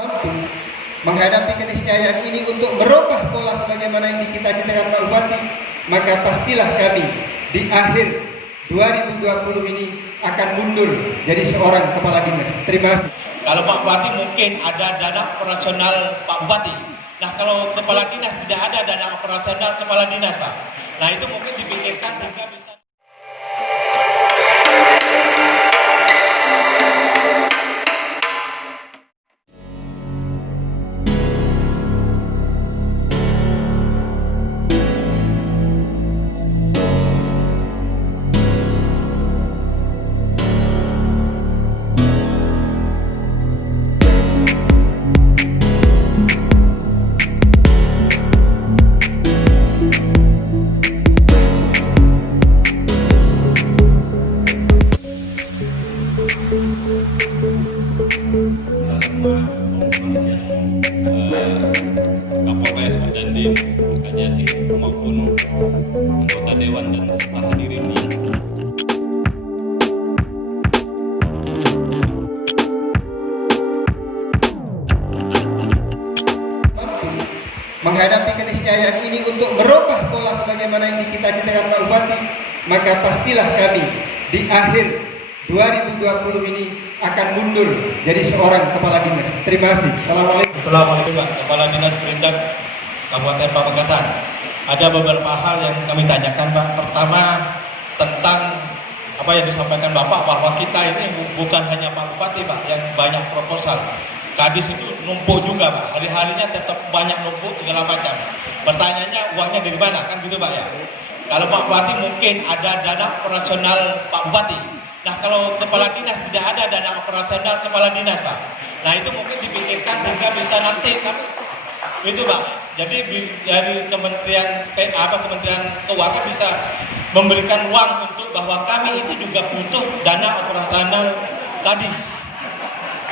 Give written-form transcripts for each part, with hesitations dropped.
mampu menghadapi keniscayaan ini untuk merubah pola sebagaimana yang dicita-citakan Pak Bupati, maka pastilah kami di akhir 2020 ini akan mundur jadi seorang kepala dinas. Terima kasih. Kalau Pak Bupati mungkin ada dana operasional Pak Bupati. Nah, kalau kepala dinas tidak ada dana operasional kepala dinas, Pak. Nah, itu mungkin dipikirkan sehingga bisa. Kapolres Dandim, Kajati maupun anggota dewan dan serta hadirin ini. Menghadapi keniscayaan ini untuk merubah pola sebagaimana yang dicita-citakan Pak Bupati, maka pastilah kami di akhir 2020 ini akan mundur jadi seorang kepala dinas. Terima kasih. Assalamualaikum Pak, Kepala Dinas Perindak Kabupaten Pamekasan. Ada beberapa hal yang kami tanyakan Pak. Pertama, tentang apa yang disampaikan Bapak bahwa kita ini bukan hanya Pak Bupati Pak yang banyak proposal. Kadis itu numpuk juga Pak, hari-harinya tetap banyak numpuk segala macam. Pertanyaannya uangnya dari mana kan gitu Pak ya. Kalau Pak Bupati mungkin ada dana operasional Pak Bupati. Nah, kalau kepala dinas tidak ada dana operasional kepala dinas Pak. Nah, itu mungkin dipikirkan sehingga bisa nanti kami itu Pak. Jadi dari Kementerian Kementerian Keuangan bisa memberikan ruang untuk bahwa kami itu juga butuh dana operasional Kadis.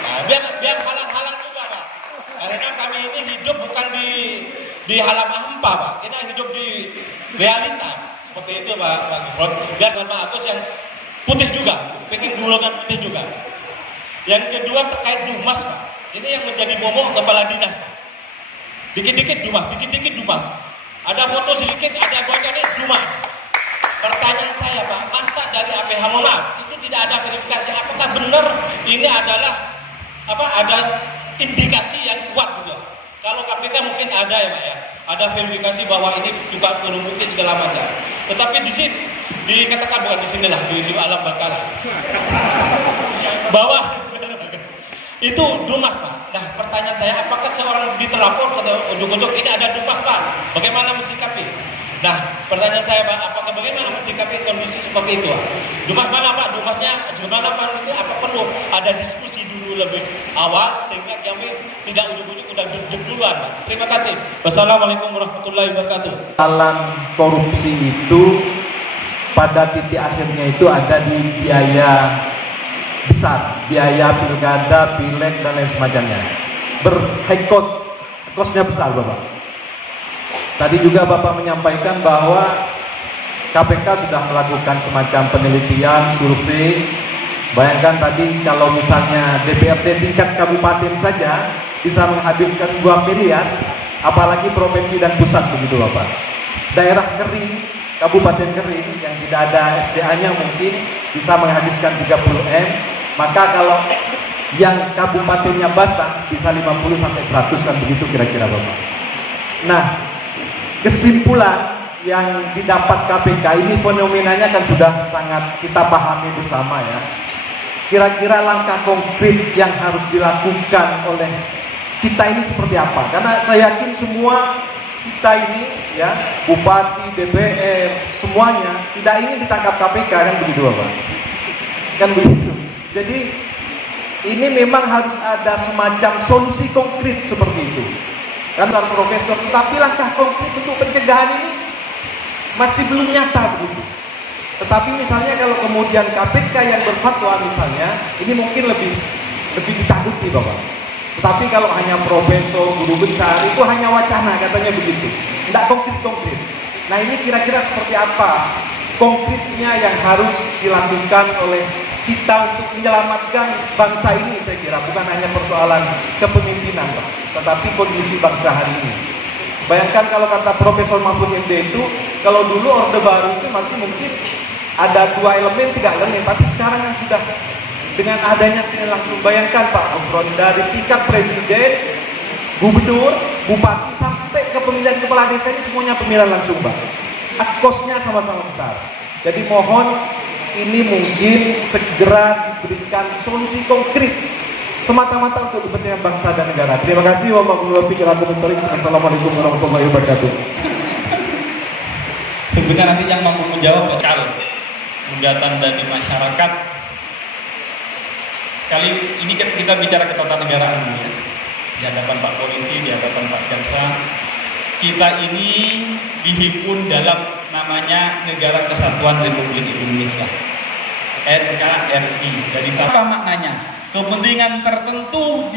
Nah, biar halang-halang juga Pak. Karena kami ini hidup bukan di halam hampa Pak. Kita hidup di realita. Seperti itu Pak Gufron. Biar Pak Agus yang putih juga, pengen golongan putih juga. Yang kedua terkait Dumas Pak. Ini yang menjadi momok kepala dinas Pak. Dikit-dikit Dumas. Ada foto sedikit, ada bocornya Dumas. Pertanyaan saya Pak, masa dari APH Momat itu tidak ada verifikasi? Apakah benar ini adalah ada indikasi yang kuat gitu? Kalau KPK mungkin ada ya Pak ya, ada verifikasi bahwa ini juga perlu bukti segala macam. Tetapi di sini dikatakan bukan di sinilah di alam bakalah bahwa itu Dumas Pak. Nah, pertanyaan saya, apakah seorang diterlapor atau ujung-ujung ini ada Dumas Pak? Bagaimana mensikapi? Nah, pertanyaan saya Pak, apakah bagaimana mensikapi kondisi seperti itu Pak? Dumas mana Pak? Dumasnya gimana Pak? Itu apa perlu ada diskusi dulu lebih awal sehingga kami tidak ujung-ujung udah duduk duluan Pak. Terima kasih. Wassalamualaikum warahmatullahi wabarakatuh. Dalam korupsi itu pada titik akhirnya itu ada di biaya besar, biaya pilkada, pileg dan lain semacamnya. High cost-nya besar Bapak. Tadi juga Bapak menyampaikan bahwa KPK sudah melakukan semacam penelitian, survei. Bayangkan tadi kalau misalnya DPRD tingkat kabupaten saja bisa menghadirkan 2 miliar, apalagi provinsi dan pusat begitu Bapak. Daerah kering, kabupaten kering yang tidak ada SDA-nya mungkin bisa menghabiskan 30 M, maka kalau yang kabupatennya basah bisa 50 sampai 100 kan begitu kira-kira Bapak. Nah, kesimpulan yang didapat KPK ini fenomenanya kan sudah sangat kita pahami bersama ya. Kira-kira langkah konkret yang harus dilakukan oleh kita ini seperti apa? Karena saya yakin semua kita ini ya, bupati, DPR, semuanya tidak ingin ditangkap KPK kan begitu Bapak. Kan begitu. Jadi ini memang harus ada semacam solusi konkret seperti itu. Kan profesor, tetapi langkah konkret untuk pencegahan ini masih belum nyata begitu. Tetapi misalnya kalau kemudian KPK yang berfatwa misalnya, ini mungkin lebih ditakuti Bapak. Tetapi kalau hanya profesor, guru besar, itu hanya wacana katanya begitu, tidak konkret-konkret. Nah, ini kira-kira seperti apa konkretnya yang harus dilakukan oleh kita untuk menyelamatkan bangsa ini, saya kira bukan hanya persoalan kepemimpinan Pak, tetapi kondisi bangsa hari ini. Bayangkan kalau kata Profesor Mahfud MD itu, kalau dulu Orde Baru itu masih mungkin ada 2 elemen, 3 elemen, tapi sekarang kan sudah dengan adanya pilihan langsung. Bayangkan Pak Omron, dari tingkat presiden, gubernur, bupati, sampai ke pemilihan kepala desa ini semuanya pemilihan langsung Pak. Kosnya sama-sama besar. Jadi mohon ini mungkin segera diberikan solusi konkret semata-mata untuk kepentingan bangsa dan negara. Terima kasih. Wassalamualaikum warahmatullahi wabarakatuh. Sebenarnya nanti yang mampu menjawab kalau gugatan dari masyarakat. Kali ini kan kita bicara ketatanegaraan ya. Di hadapan Pak Polisi, di hadapan Pak Jaksa. Kita ini dihimpun dalam namanya Negara Kesatuan Republik Indonesia. NKRI. Dari apa maknanya? Kepentingan tertentu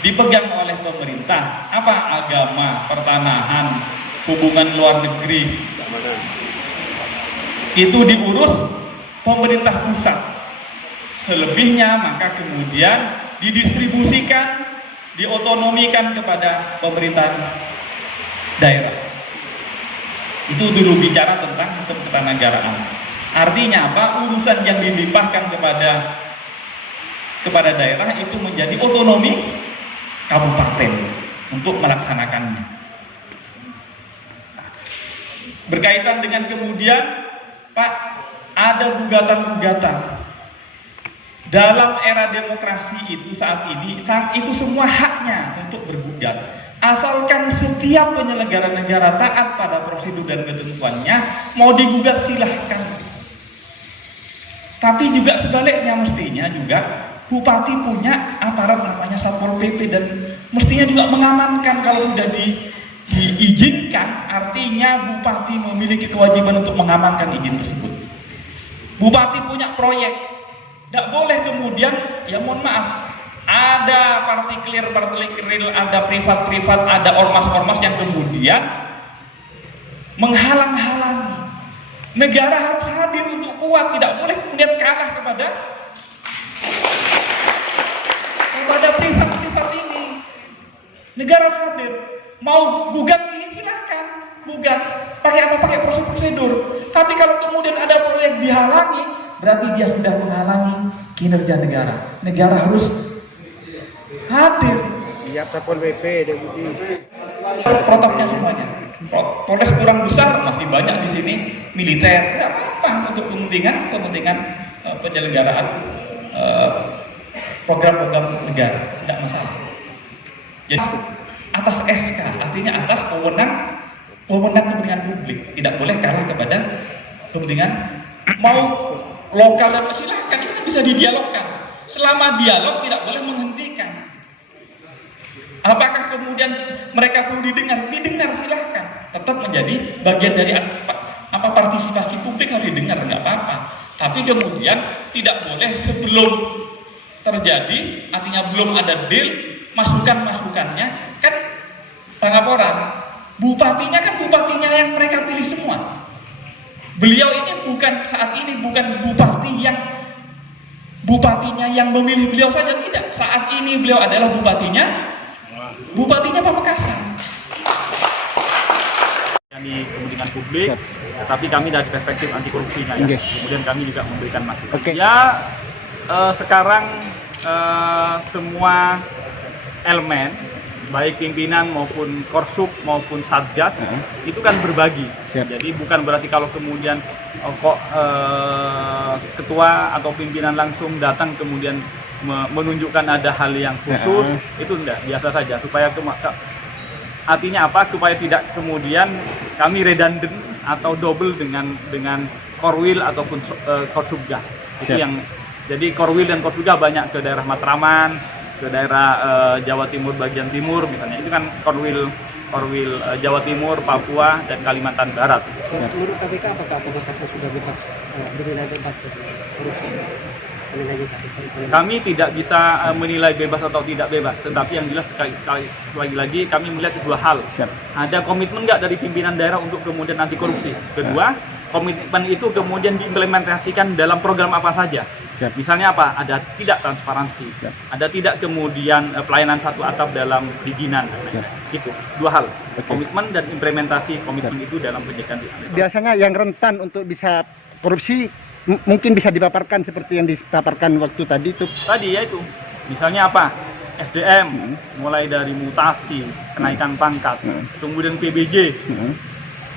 dipegang oleh pemerintah. Apa? Agama, pertanahan, hubungan luar negeri. Itu diurus pemerintah pusat. Selebihnya maka kemudian didistribusikan, diotonomikan kepada pemerintah daerah. Itu dulu bicara tentang sistem ketatanegaraan. Artinya apa? Urusan yang dilimpahkan kepada daerah itu menjadi otonomi kabupaten untuk melaksanakannya. Berkaitan dengan kemudian Pak, ada gugatan-gugatan dalam era demokrasi itu saat itu semua haknya untuk bergugat, asalkan setiap penyelenggara negara taat pada prosedur dan ketentuannya, mau digugat silahkan. Tapi juga sebaliknya, mestinya juga bupati punya aparat namanya Satpol PP dan mestinya juga mengamankan. Kalau sudah diizinkan, artinya bupati memiliki kewajiban untuk mengamankan izin tersebut. Bupati punya proyek, tidak boleh kemudian, ya mohon maaf, ada partikelir, ada privat, ada ormas yang kemudian menghalang-halangi. Negara harus hadir untuk kuat, tidak boleh kemudian kalah kepada privat ini. Negara harus hadir. Mau gugat silahkan, gugat. Pakai apa? Pakai prosedur. Tapi kalau kemudian ada proyek dihalangi, berarti dia sudah menghalangi kinerja negara. Negara harus hadir. Siap Satpol PP, Deputi. Protapnya semuanya. Polres kurang besar, masih banyak di sini militer. Tidak apa-apa untuk kepentingan penyelenggaraan program-program negara, tidak masalah. Jadi atas SK, artinya atas wewenang kepentingan publik, tidak boleh kalah kepada kepentingan. Mau lokal dan silahkan, itu kan bisa didialogkan. Selama dialog tidak boleh menghentikan. Apakah kemudian mereka perlu didengar? Didengar silahkan. Tetap menjadi bagian dari partisipasi publik, harus didengar, nggak apa-apa. Tapi kemudian tidak boleh sebelum terjadi, artinya belum ada deal, masukannya kan Pak Kapolra, bupatinya kan bupatinya yang mereka pilih semua. Beliau ini bukan bupatinya yang memilih beliau saja, tidak. Saat ini beliau adalah bupatinya Pamekasan. Di kepentingan publik, tetapi kami dari perspektif anti korupsinya ya. Kemudian kami juga memberikan masukan. Sekarang semua elemen, baik pimpinan maupun Korsub maupun Satgas itu kan berbagi. Jadi bukan berarti kalau kemudian ketua atau pimpinan langsung datang kemudian menunjukkan ada hal yang khusus, itu enggak, biasa saja, supaya artinya apa? Supaya tidak kemudian kami redundant atau double dengan Korwil ataupun Korsubga. Itu yang jadi Korwil dan Korsubga banyak ke daerah Matraman, ke daerah Jawa Timur bagian timur misalnya. Itu kan Korwil Jawa Timur, Papua dan Kalimantan Barat. Menurut KPK apakah Pamekasan sudah bebas dinilai bebas korupsi? Kami tidak bisa menilai bebas atau tidak bebas, tetapi yang jelas lagi kami melihat dua hal. Ada komitmen nggak dari pimpinan daerah untuk kemudian anti korupsi. Kedua, komitmen itu kemudian diimplementasikan dalam program apa saja. Siap. Misalnya apa? Ada tidak transparansi, Siap. ada tidak kemudian pelayanan satu atap dalam perizinan, Siap. gitu. Dua hal, Oke. komitmen dan implementasi komitmen itu dalam pencegahan. Biasanya yang rentan untuk bisa korupsi mungkin bisa dipaparkan seperti yang dipaparkan waktu tadi itu. Tadi yaitu, misalnya apa? SDM, mulai dari mutasi, kenaikan pangkat, kemudian PBJ,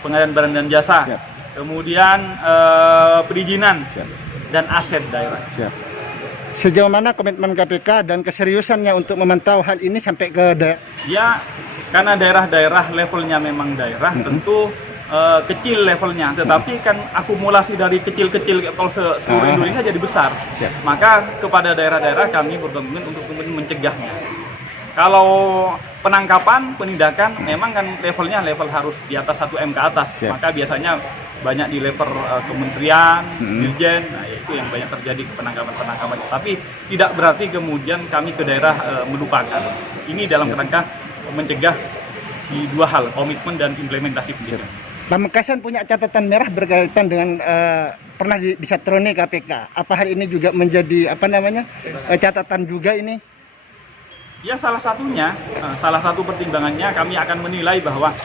pengadaan barang dan jasa, Siap. kemudian perizinan, Siap. dan aset daerah. Siap. Sejauh mana komitmen KPK dan keseriusannya untuk memantau hal ini sampai ke Ya, karena daerah-daerah levelnya memang daerah, tentu kecil levelnya, tetapi kan akumulasi dari kecil-kecil kalau seluruh Indonesia jadi besar. Siap. Maka kepada daerah-daerah kami berkomitmen untuk kemudian mencegahnya. Kalau penangkapan, penindakan, memang kan levelnya level harus di atas 1 M ke atas. Siap. Maka biasanya banyak di level kementerian, dirjen, nah itu yang banyak terjadi penangkapan-penangkapan. Tapi tidak berarti kemudian kami ke daerah melupakan. Ini dalam kerangka mencegah di dua hal, komitmen dan implementasi pencegahan. Pamekasan punya catatan merah berkaitan dengan pernah disatroni KPK. Apa hal ini juga menjadi catatan juga ini? Ya salah satunya, salah satu pertimbangannya kami akan menilai bahwa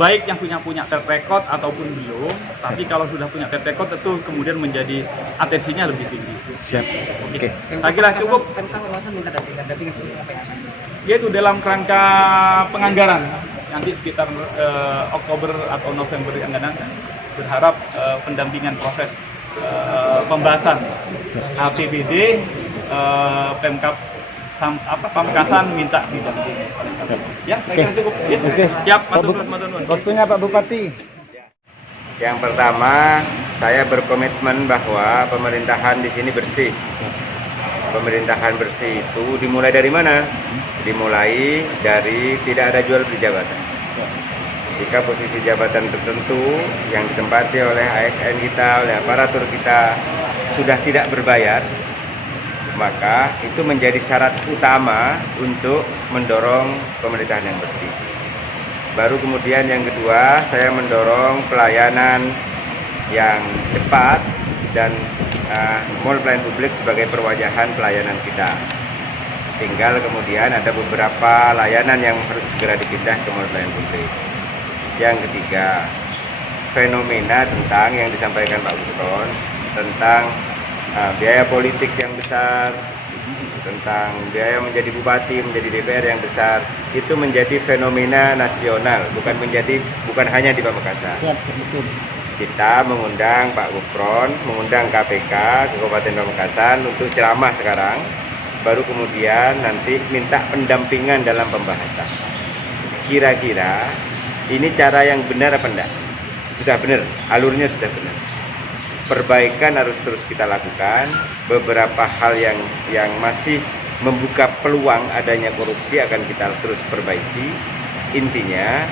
baik yang punya track record ataupun belum, tapi kalau sudah punya track record tentu kemudian menjadi atensinya lebih tinggi. Siap. Oke. Saya kira cukup. Yaitu dalam kerangka penganggaran nanti sekitar Oktober atau November yang akan datang, berharap pendampingan proses pembahasan APBD Pemkab Pamekasan minta didampingi. Ya, saya kira cukup. Ya. Oke. Siap, matur nuwun. Waktunya Pak Bupati. Yang pertama, saya berkomitmen bahwa pemerintahan di sini bersih. Pemerintahan bersih itu dimulai dari mana? Dimulai dari tidak ada jual beli jabatan. Jika posisi jabatan tertentu yang ditempati oleh ASN kita, oleh aparatur kita sudah tidak berbayar, maka itu menjadi syarat utama untuk mendorong pemerintahan yang bersih. Baru kemudian yang kedua, saya mendorong pelayanan yang cepat dan mall pelayanan publik sebagai perwajahan pelayanan kita. Tinggal kemudian ada beberapa layanan yang harus segera dipindah ke mall pelayanan publik. Yang ketiga, fenomena tentang yang disampaikan Pak Gufron tentang biaya politik yang besar, tentang biaya menjadi bupati, menjadi DPR yang besar, itu menjadi fenomena nasional, bukan hanya di Pamekasan. Kita mengundang Pak Gufron, mengundang KPK ke Kabupaten Pamekasan untuk ceramah sekarang, baru kemudian nanti minta pendampingan dalam pembahasan. Kira-kira ini cara yang benar apa enggak? Sudah benar, alurnya sudah benar. Perbaikan harus terus kita lakukan. Beberapa hal yang masih membuka peluang adanya korupsi akan kita terus perbaiki. Intinya,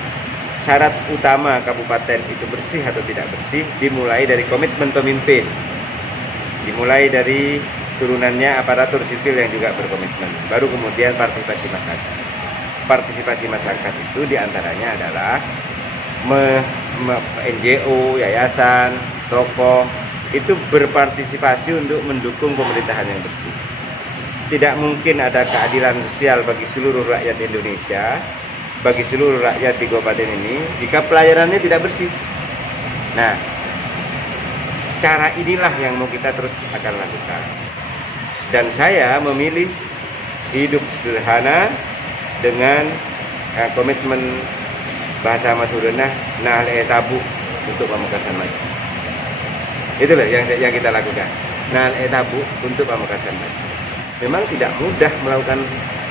syarat utama kabupaten itu bersih atau tidak bersih dimulai dari komitmen pemimpin, dimulai dari turunannya aparatur sipil yang juga berkomitmen, baru kemudian partisipasi masyarakat. Partisipasi masyarakat itu diantaranya adalah NGO, yayasan, tokoh itu berpartisipasi untuk mendukung pemerintahan yang bersih. Tidak mungkin ada keadilan sosial bagi seluruh rakyat Indonesia, bagi seluruh rakyat di kabupaten ini jika pelayanannya tidak bersih. Nah, cara inilah yang mau kita terus akan lakukan. Dan saya memilih hidup sederhana dengan komitmen bahasa Madura nal tabu untuk Pamekasan maju. Itulah yang kita lakukan. Nal tabu untuk Pamekasan maju. Memang tidak mudah melakukan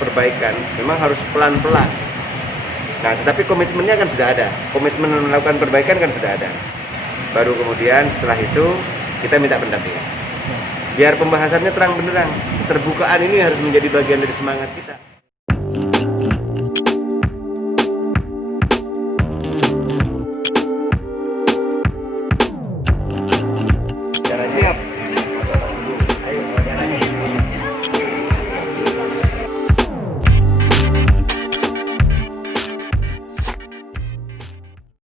perbaikan, memang harus pelan-pelan. Nah, tetapi komitmennya kan sudah ada. Komitmen melakukan perbaikan kan sudah ada. Baru kemudian setelah itu kita minta pendampingan. Biar pembahasannya terang benderang. Terbukaan ini harus menjadi bagian dari semangat kita.